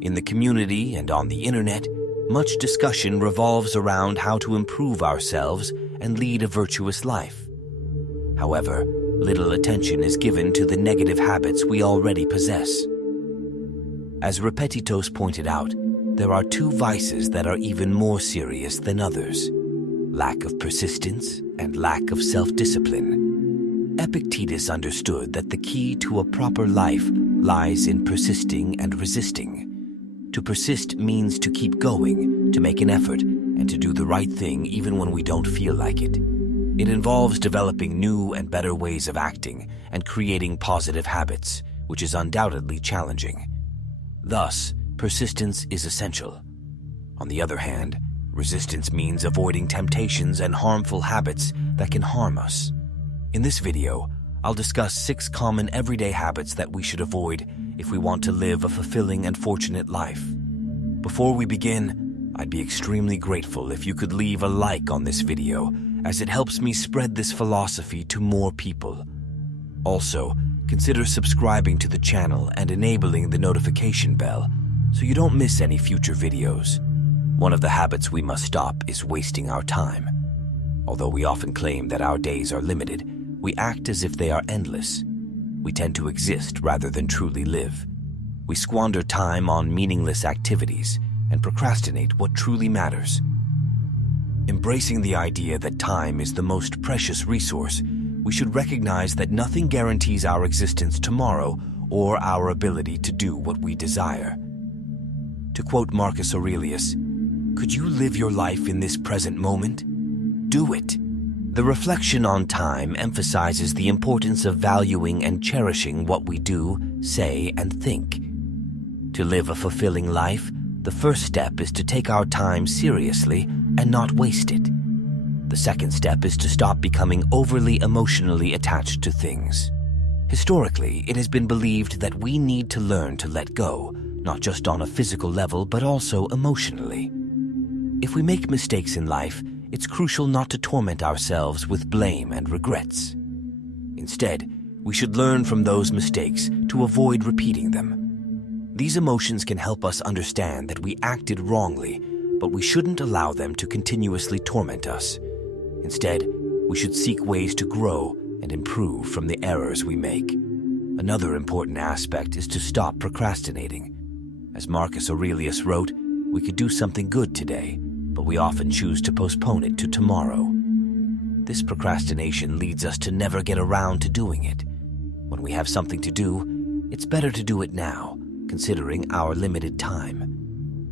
In the community and on the internet, much discussion revolves around how to improve ourselves and lead a virtuous life. However, little attention is given to the negative habits we already possess. As Epictetus pointed out, there are two vices that are even more serious than others: lack of persistence and lack of self-discipline. Epictetus understood that the key to a proper life lies in persisting and resisting. To persist means to keep going, to make an effort, and to do the right thing even when we don't feel like it. It involves developing new and better ways of acting and creating positive habits, which is undoubtedly challenging. Thus, persistence is essential. On the other hand, resistance means avoiding temptations and harmful habits that can harm us. In this video, I'll discuss 6 common everyday habits that we should avoid if we want to live a fulfilling and fortunate life. Before we begin, I'd be extremely grateful if you could leave a like on this video, as it helps me spread this philosophy to more people. Also, consider subscribing to the channel and enabling the notification bell so you don't miss any future videos. One of the habits we must stop is wasting our time. Although we often claim that our days are limited, we act as if they are endless. We tend to exist rather than truly live. We squander time on meaningless activities and procrastinate what truly matters. Embracing the idea that time is the most precious resource, we should recognize that nothing guarantees our existence tomorrow or our ability to do what we desire. To quote Marcus Aurelius, "Could you live your life in this present moment? Do it." The reflection on time emphasizes the importance of valuing and cherishing what we do, say, and think. To live a fulfilling life, the first step is to take our time seriously and not waste it. The second step is to stop becoming overly emotionally attached to things. Historically, it has been believed that we need to learn to let go, not just on a physical level, but also emotionally. If we make mistakes in life, it's crucial not to torment ourselves with blame and regrets. Instead, we should learn from those mistakes to avoid repeating them. These emotions can help us understand that we acted wrongly, but we shouldn't allow them to continuously torment us. Instead, we should seek ways to grow and improve from the errors we make. Another important aspect is to stop procrastinating. As Marcus Aurelius wrote, we could do something good today, but we often choose to postpone it to tomorrow. This procrastination leads us to never get around to doing it. When we have something to do, it's better to do it now, considering our limited time.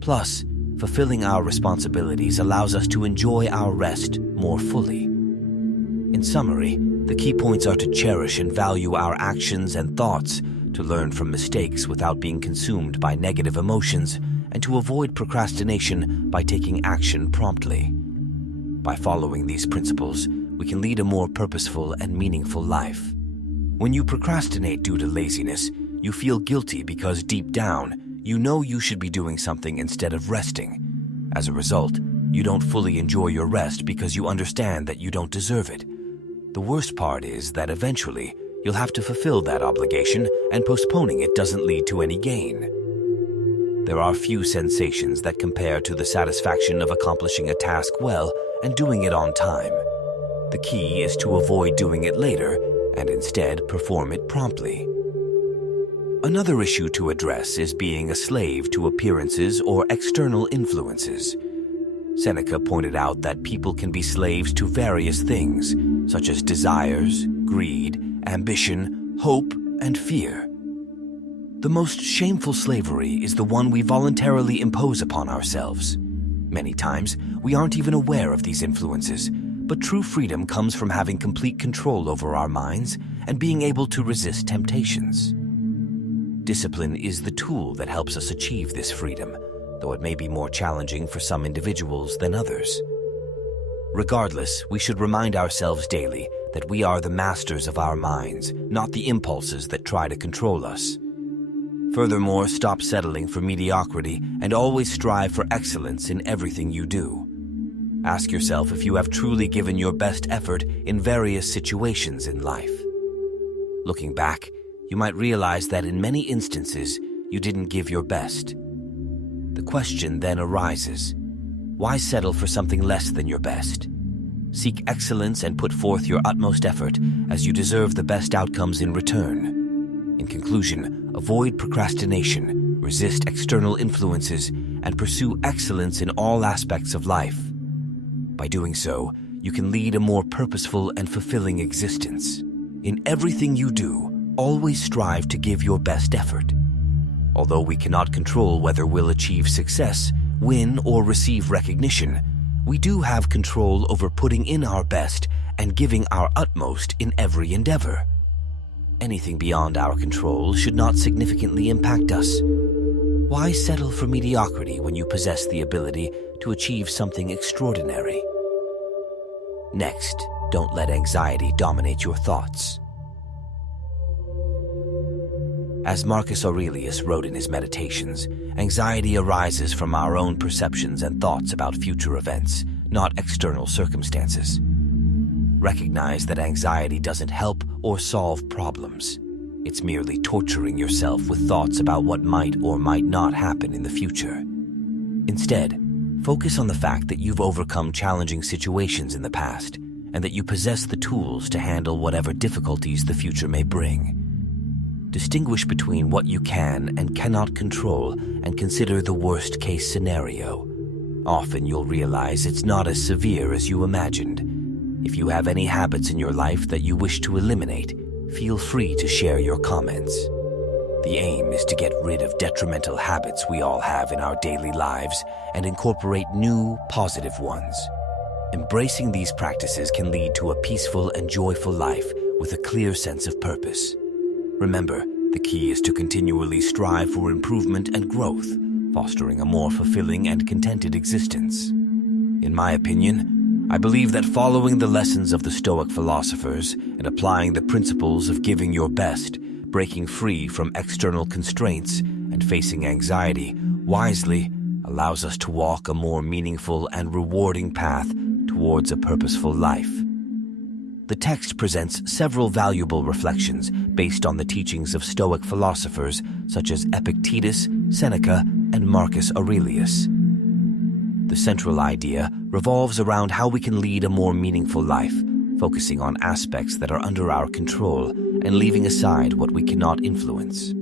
Plus, fulfilling our responsibilities allows us to enjoy our rest more fully. In summary, the key points are to cherish and value our actions and thoughts, to learn from mistakes without being consumed by negative emotions, and to avoid procrastination by taking action promptly. By following these principles, we can lead a more purposeful and meaningful life. When you procrastinate due to laziness, you feel guilty because deep down, you know you should be doing something instead of resting. As a result, you don't fully enjoy your rest because you understand that you don't deserve it. The worst part is that eventually, you'll have to fulfill that obligation, and postponing it doesn't lead to any gain. There are few sensations that compare to the satisfaction of accomplishing a task well and doing it on time. The key is to avoid doing it later and instead perform it promptly. Another issue to address is being a slave to appearances or external influences. Seneca pointed out that people can be slaves to various things, such as desires, greed, ambition, hope, and fear. The most shameful slavery is the one we voluntarily impose upon ourselves. Many times, we aren't even aware of these influences, but true freedom comes from having complete control over our minds and being able to resist temptations. Discipline is the tool that helps us achieve this freedom, though it may be more challenging for some individuals than others. Regardless, we should remind ourselves daily that we are the masters of our minds, not the impulses that try to control us. Furthermore, stop settling for mediocrity and always strive for excellence in everything you do. Ask yourself if you have truly given your best effort in various situations in life. Looking back, you might realize that in many instances, you didn't give your best. The question then arises, why settle for something less than your best? Seek excellence and put forth your utmost effort, as you deserve the best outcomes in return. In conclusion, avoid procrastination, resist external influences, and pursue excellence in all aspects of life. By doing so, you can lead a more purposeful and fulfilling existence. In everything you do, always strive to give your best effort. Although we cannot control whether we'll achieve success, win, or receive recognition, we do have control over putting in our best and giving our utmost in every endeavor. Anything beyond our control should not significantly impact us. Why settle for mediocrity when you possess the ability to achieve something extraordinary? Next, don't let anxiety dominate your thoughts. As Marcus Aurelius wrote in his Meditations, anxiety arises from our own perceptions and thoughts about future events, not external circumstances. Recognize that anxiety doesn't help or solve problems. It's merely torturing yourself with thoughts about what might or might not happen in the future. Instead, focus on the fact that you've overcome challenging situations in the past and that you possess the tools to handle whatever difficulties the future may bring. Distinguish between what you can and cannot control and consider the worst-case scenario. Often you'll realize it's not as severe as you imagined. If you have any habits in your life that you wish to eliminate, feel free to share your comments. The aim is to get rid of detrimental habits we all have in our daily lives and incorporate new, positive ones. Embracing these practices can lead to a peaceful and joyful life with a clear sense of purpose. Remember, the key is to continually strive for improvement and growth, fostering a more fulfilling and contented existence. In my opinion, I believe that following the lessons of the Stoic philosophers and applying the principles of giving your best, breaking free from external constraints, and facing anxiety wisely allows us to walk a more meaningful and rewarding path towards a purposeful life. The text presents several valuable reflections based on the teachings of Stoic philosophers such as Epictetus, Seneca, and Marcus Aurelius. The central idea revolves around how we can lead a more meaningful life, focusing on aspects that are under our control and leaving aside what we cannot influence.